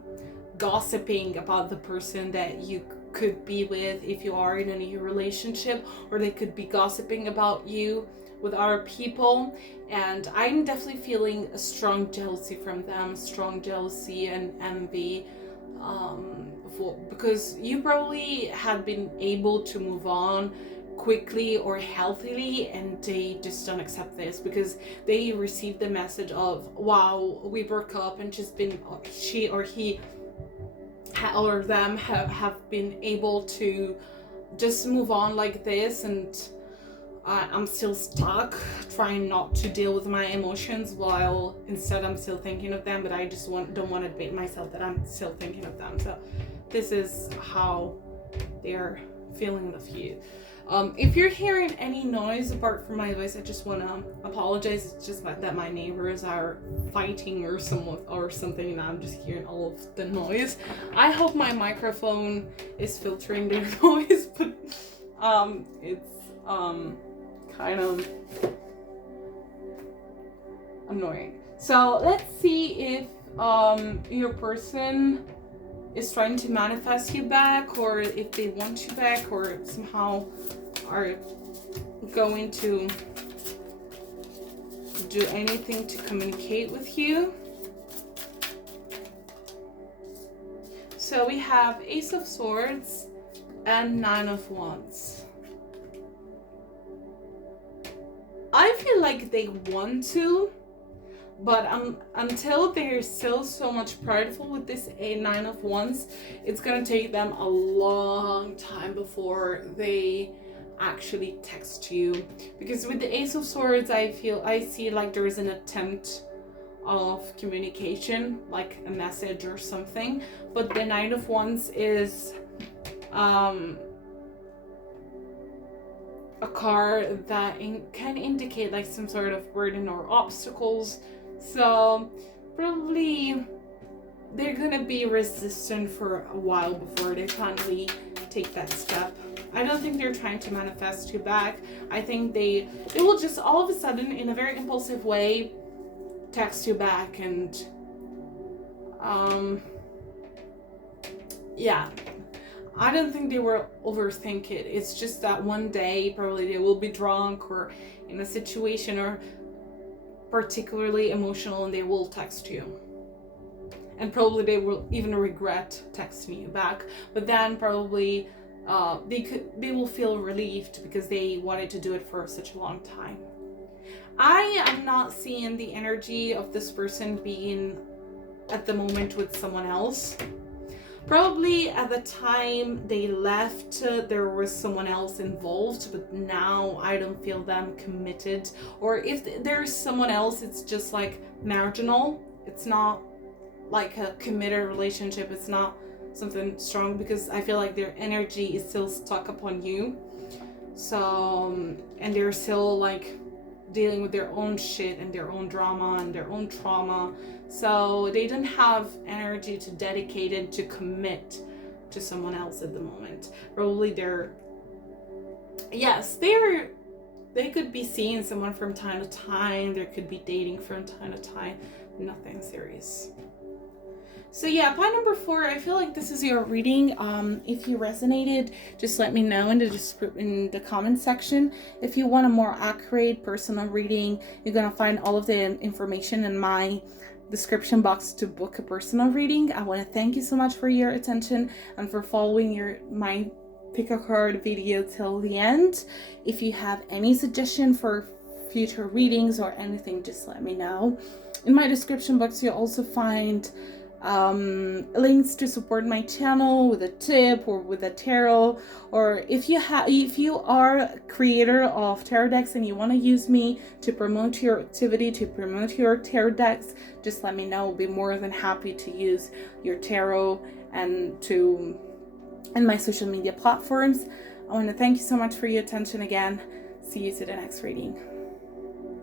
gossiping about the person that you could be with if you are in a new relationship, or they could be gossiping about you with other people. And I'm definitely feeling a strong jealousy from them, strong jealousy and envy, because you probably had been able to move on quickly or healthily, and they just don't accept this because they received the message of, wow, we broke up, and just been, she or he or them have been able to just move on like this, and I'm still stuck trying not to deal with my emotions, while instead I'm still thinking of them, but I just don't want to admit myself that I'm still thinking of them. So this is how they're feeling of you. If you're hearing any noise apart from my voice, I just want to apologize. It's just that my neighbors are fighting or something, and I'm just hearing all of the noise. I hope my microphone is filtering their noise, but it's kind of annoying. So let's see if your person is trying to manifest you back, or if they want you back, or somehow are going to do anything to communicate with you. So we have Ace of Swords and 9 of Wands. I feel like they want to, but until they're still so much prideful with this 9 of Wands, it's gonna take them a long time before they actually text you. Because with the Ace of Swords, I see like there is an attempt of communication, like a message or something, but the 9 of Wands is a card that can indicate like some sort of burden or obstacles. So probably they're gonna be resistant for a while before they finally take that step. I don't think they're trying to manifest you back. I think they will just all of a sudden, in a very impulsive way, text you back, and yeah, I don't think they will overthink it. It's just that one day probably they will be drunk or in a situation or particularly emotional, and they will text you, and probably they will even regret texting you back, but then probably they will feel relieved because they wanted to do it for such a long time. I am not seeing the energy of this person being at the moment with someone else. Probably at the time they left, there was someone else involved, but now I don't feel them committed. Or if there's someone else, it's just like marginal. It's not like a committed relationship. It's not something strong, because I feel like their energy is still stuck upon you. So, and they're still like dealing with their own shit and their own drama and their own trauma. So they don't have energy to dedicate it, to commit to someone else at the moment. Probably they could be seeing someone from time to time. They could be dating from time to time. Nothing serious. So yeah, pile number 4, I feel like this is your reading. If you resonated, just let me know in the comment section. If you want a more accurate personal reading, you're gonna find all of the information in my description box to book a personal reading. I want to thank you so much for your attention and for following my pick a card video till the end. If you have any suggestion for future readings or anything, just let me know. In my description box, you'll also find links to support my channel with a tip or with a tarot, or if you are a creator of tarot decks and you want to use me to promote your activity, to promote your tarot decks, just let me know. I'll be more than happy to use your tarot and in my social media platforms. I want to thank you so much for your attention again. See you to the next reading.